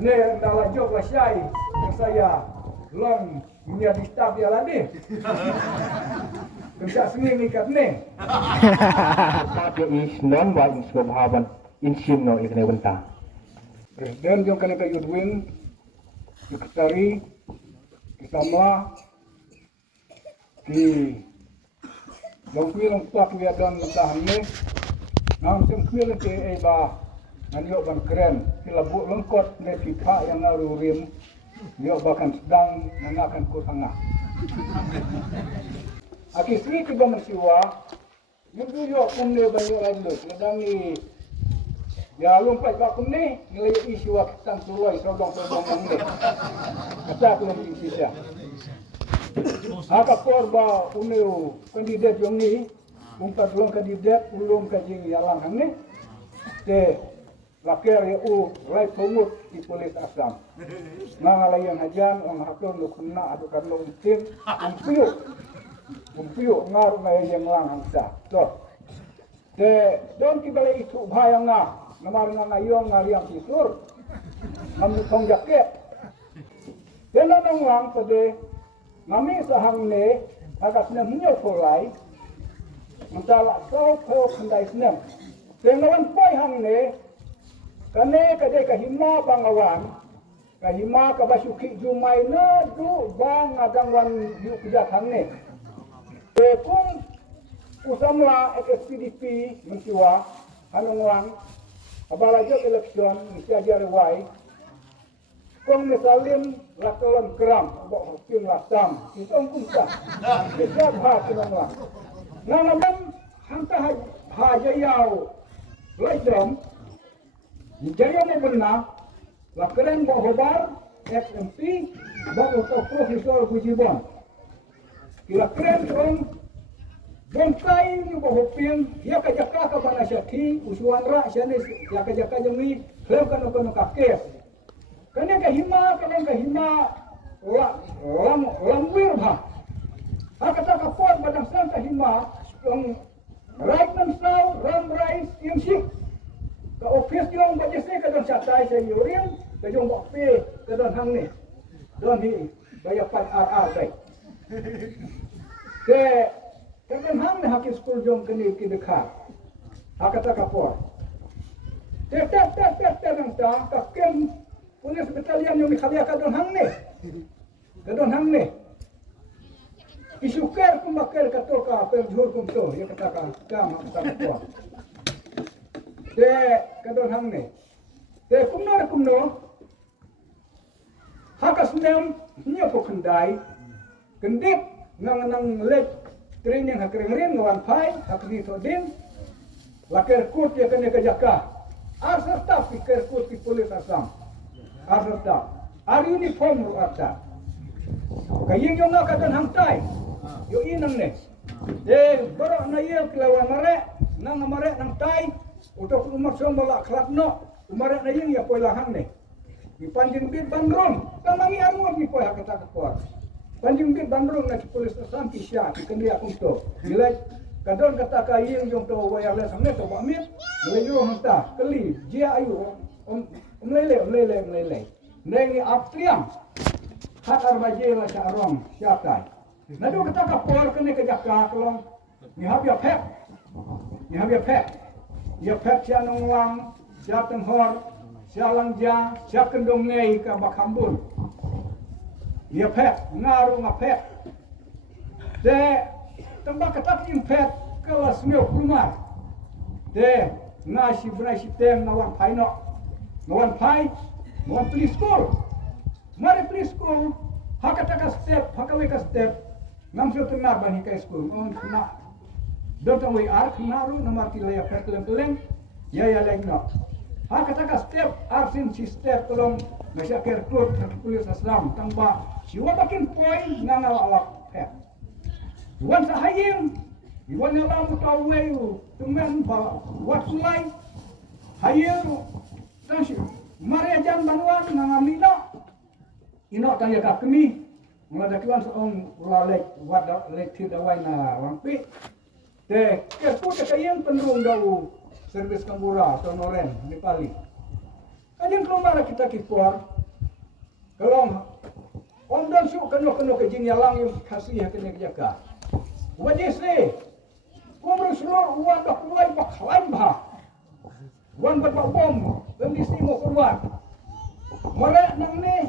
Ini dalam job syai yang saya long dunia di stab dia lah ni. Kerja seni ikat ni. Dia is non wa in swabhavan in simno ikne benta. Presiden yang kena kayu Yudwin, Sekretari, Kisamla, Ki Longkwi Longpak Wiadan Tahan ni, Nam Semkwi Lengke Eba, Nanyok Ban Keren, Kilabuk Lengkot Ni Pipa yang Naru Rim, Nyok Bahkan Sedang Nangakan Kusangah. Aki Sri Tiba Mersiwa, Yung Yok Kumne Banyak Lalu, Ledangi ya lompat bakum ni nilai isu waktan tulai sodong-sodong yang ni kata belum bisa apa korba uniu kandidat yang ni umpat belum kandidat belum kaji yalang hang ni te lakir ya lai pemut di polis Assam ngalai yang hajan orang hakun lu kena adu kan lu tim umpiu ngar ngai yang lang hangsa to te don kibale itu bahaya ngah namar nga ngayong ngariang sisur mamutong jaket yan nang lang pade nami sahang ne agas na minyo kolay mantala sao ko kandai snem tengawan pai hang ne kane kade kahima bangawan kahima kabasuki jumay na du bang agangwan yu kujat hang ne te kung usamla ekspdp mensiwa hanong lang abalajo eleksyon mesti ajar wai kong misalin lakolan keram bok hopin lasam itu kumsa setiap hari nangla nanaman hanta hajayau lajom jaya mo benna lakren bok hobar SMP bok profesor Bujibon lakren kong bongkai ni bohopin ya kajaka ka banasati usuan ra siane ya kajaka jemi klem kan kono kakes kane ka hima lamwir ba hakata ka por badang san ka hima yung right man sao ram rice yung sik ka office yung bajese ka don satai sa yurin ka yung bokpe ka don hang ni don hi bayapan RR dai ke kadang hang na hakis school jom kini kidekha hakata kapor tet nang ta kakem punya sekretarian yang dikhalia kadang hang ni isuker kumaker katoka perjur kumto ya kata kam kata kapor te kadang hang ni te kumno hakas nem nya pokendai kendip nang lek training hakring ngawan pai hakni todin lakir kut ya kene kajaka asar tap pikir kut di polis Assam asar tap ar uniform ru arta kaying yo nga kadan hangtai yo inang ne baro na ye klawan mare nang tai utok umak som bala khlapno umare na ying ya poilahang ne di panjing bit bandrom kamami armo ni poi hakata kuat panjing bit bandrung na polis Assam kisya kikendria kumto nilai kadon kata kaying yung to wireless hamne to bamit nilai yo hanta keli jia ayu umlele nengi aptriam hak arbaje la syarong syatai nado kata kapor kene ke jakka kolong ni habya pek ya pek sia nongwang sia tenghor sia langja sia kendong nei ka bakhambun ya pet ngaru ngapet de tambah ketat impet kelas meu rumah de nasi berasi tem nawan pai nawan please school mari please school hakata step hakawe ka step namso tenar bani ka school on kena dotong we ar kenaru nomor tilaya pet lem ya legno hakata step arsin si step tolong masyarakat klub polis Assam tambah siwa makin poin ngalawak pet wan sahayim iwan alam taweyu temen ba wat sulai hayu tansi mare jam banwan nangamina ino tanya ka kemi ngada kiwan seong lalek wada lek tidawai na wampi te ke puta kayem penrung dau servis kambura tonoren Nepali Kanyang keluar kita kikuar. Kalau ondan su keno ke jing yalang yung kasih kena jaga. Wajib sih. Kumru seluruh uang dah mulai bakhalan bah. Uang berbom dan di sini mau keluar. Mereka nang ni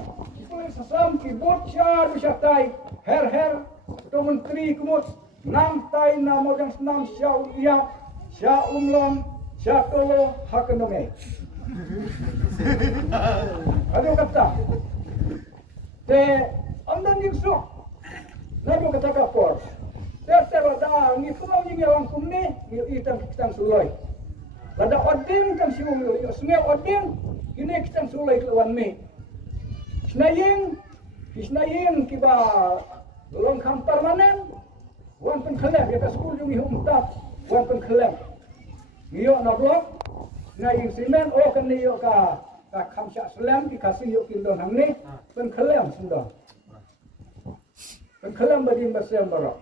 boleh sesam kibut syar usyatai her tu menteri kumut nam tai namo yang senam syau iya syau umlon syau tolo hakenome. Aduh kata. Te andan yusuk. Lalu kata kapor. Terada ni pulau ni yang kumni kita sulai. Lada odin kan siu sungai odin ini kita sulai lawan me. Isnaying kiba long kam permanen. Wan pen kelem ya sekolah jumi humtap. Wan pen kelem. Mio na blok. Naying simen kan niyo ka kam syak selam dikasih yo kindon hang ni pen kelem sundong. Pen kelem badin basem barok.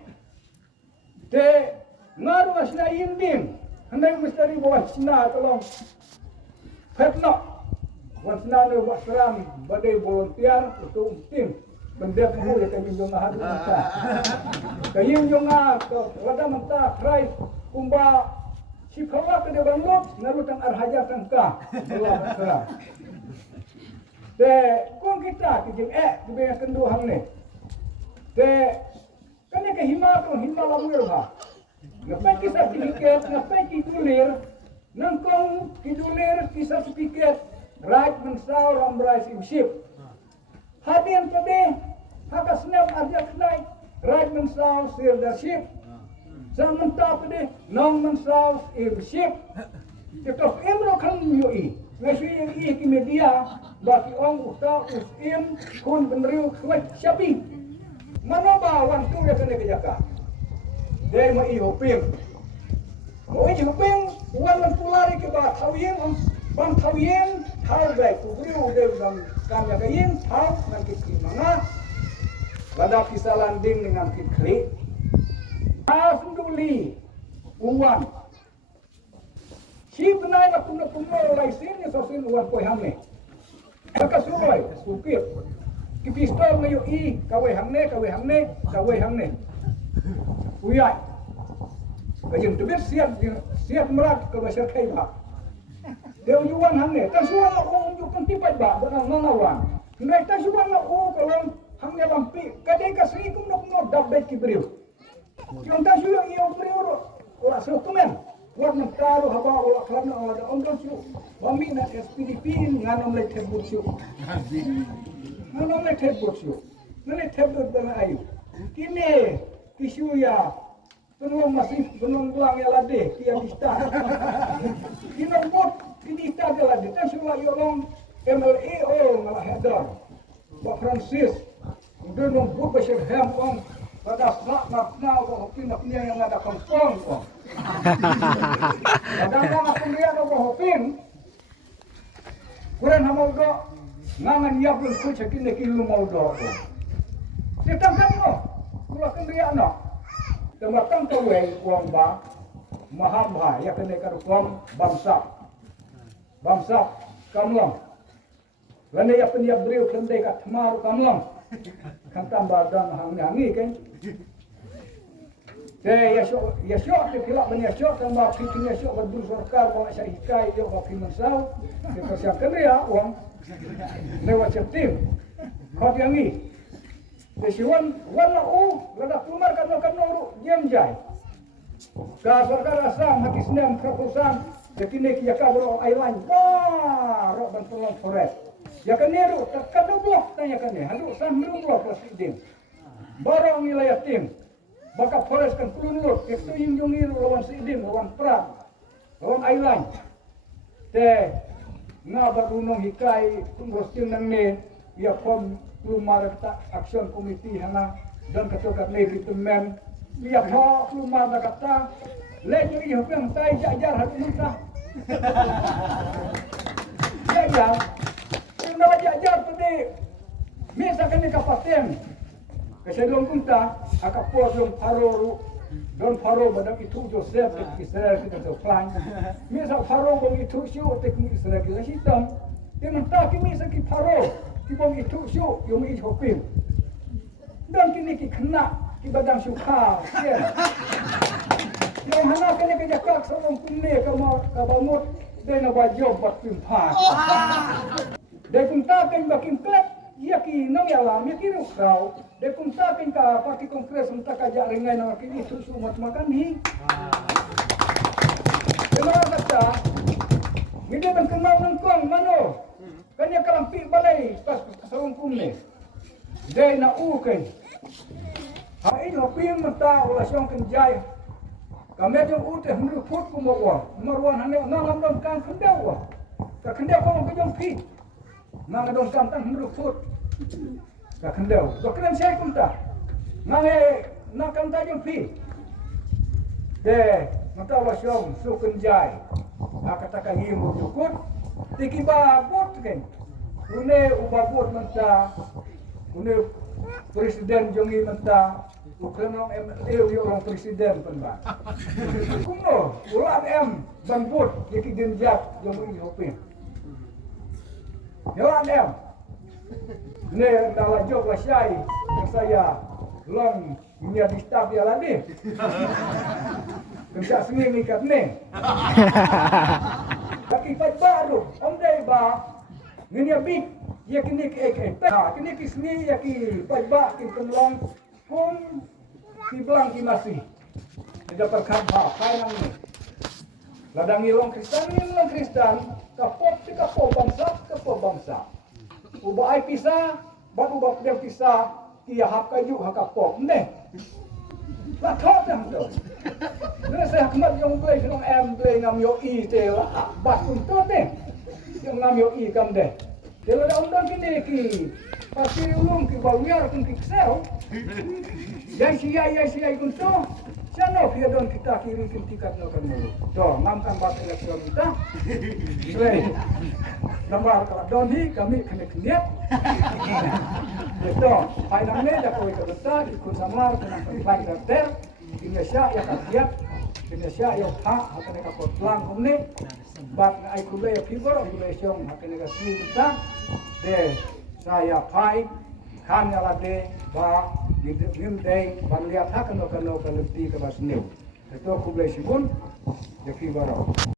Te ngaru asna inding hendak misteri bawa sina tolong petno wan sina ne buat seram badai volunteer untuk tim benda kamu ya kami jonga hadu mata kayu jonga rada mata try kumba si kawa ke depan lot ngaru tang arhaja tangka bawa seram te kong kita kijing di bawah kendu hang ne te kanya ke hima lamur ba. Ngapai kisah sertifikat, ngapai kidulir, nangkong kidulir kisah sertifikat, right mensau rambrai simship. Hadian tadi, haka snap arja kenai, right mensau leadership. Sementara tadi, nong mensau imship. Tetap emro kan yoi. Ngasih yang ki media, bagi orang usta usim kun benriu kuat siapi. Mana bawan tu yang kena kejaga. Dia mai hoping. Oi hoping wan tulari ke ba thawien bang thawien thau bai ku briu de dang kan ya kain thau nan ki manga. Lada kisah landing dengan kikri. Asunduli uwan. Si benai nak kumno lai sin ya sosin uwan koi hamne. Maka surai supir. Ki pistol ngayo kawai hamne. Uyai. Kajin tebir siap merat ke masyarakat ba. Dia ujuan hamne. Tan suan orang unjuk kan tipai ba dengan nanawan. Ngai tan suan kalau hamne lampi kadai kasih kumno dabbe ki beriu. Yang tan suan iyo beriu ora dokumen. Wat mentaro haba ola karena ada ondon su. Bami na SPDP nganom le tebut su. Nganom le tebut su. Nale tebut dengan ayu. Kini isu ya belum pulang ya lade kia dista. Kini bot kini dista ya lade. Tapi sulah yolong MLA malah hedar. Pak Francis udah nombor besar ham om. Pada nak hoki nak punya yang ada kompong om. Kadang-kadang aku lihat hopin. Kurang hamau do ngangan ya belum kucing kini kilu mau do. Kita kan no. Kalau kendrian no, tematang kawai uang ba, mahabha ya kena karukom bangsa kamlong. Lana ya pun ya beriu kendai kat mar kamlong, kan tambah dan hangi kan. Ya syok tekilak banyak syok tambah kikinya syok berdua sorkar bawa syaikai dia bawa kimensau. Kita siap kendria uang lewat tim. Kau tiangi. Desiwan warna lada kumar kano jam jai. Ka sarkar asam hati senam keputusan dekine kia kabro ailan ro ban tolong forest. Ya kaneru takado blok tanya kane halu samru blok presiden. Barang wilayah tim. Baka forest kan kulunur itu injungi lawan sidin lawan perang. Lawan ailan. Te ngabar runong hikai kumrostin nang ne ya kom Lumar kata action committee hana dan ketua legitimem dia ho lumar kata lejo iyo yang tai jajar hatu muntah ya yang jajar tadi misalkan ni kapaten keselong kunta akapor don faro badam itu Joseph Israel kita tu plan misal faro bang itu siu teknik Israel kita hitam Dia mentah kimi saki paro, ki bom itu siu, yung i hopim. Dan kini ki kena, ki badang syukha, ya. Yang hana kini ke jakak sorong kumne ke bamut, dia na wajib buat pimpah. Dia pun tak kan bakim klep, ia ki nong yalam, ia ki rukrau. Dia pun tak kan ka parti kongres untuk kajak ringai nama kini susu mat makan ni. Kenapa kata? Bila dan kenal nongkong mano, kan dia kalampik balai pas sorong kumne. Dia na kan. Ha ini opim mata ulah siang kenjai. Kami jom uteh meruput kumawa. Marwan hanya ngalam don kan kendawa. Ka kendau ko ko jom pi. Nang don kan tang meruput. Ka kendau. Dokran saya kunta. Nange nak kan ta jom pi. De mata ulah siang su kenjai. Kata kaki mujukut. Tiki babut kan. Une ubabut mata. Une presiden jongi menta ukrenong MLA orang presiden penba kuno ulah M bangbut yaki denjak jongi hopin ulah M ne dalam jok wasyai yang saya long dunia distab ya lagi kerja seni ikat ne laki baru omdai ba ini big ya kini kini kisni ya ki pajba ki penlong kum ki belang ki masih tidak perkara kai nang ni ladang ilong Kristen kapop bangsa ubah ai pisah batu bak dia pisah ki hap kayu hakapop ne la thot dah tu ne saya kemat yang playក្នុងem play ngam yo i te la bat pun tu ne yang ngam yo i kam de kalau ada undang kini ki pasti ulung ki bawir pun ki kesel. Yang sia kunto. Siano dia don kita kiri tikat no kan mulu. Do ngam kan bak elektron kita. Play. Nomor kalau don ni kami kena keniat. Betul. Pai namne dah koi ke besar ikut samar kena private daftar. Indonesia ya kakiat. Indonesia ya hak akan kapot lang humne. Bak ai kulay fiber regulation akan sini kita. De saya pai kan nyala de ba di dim de ban lihat hak no kan lebih ke bas new. Itu kulay sibun ya fiber.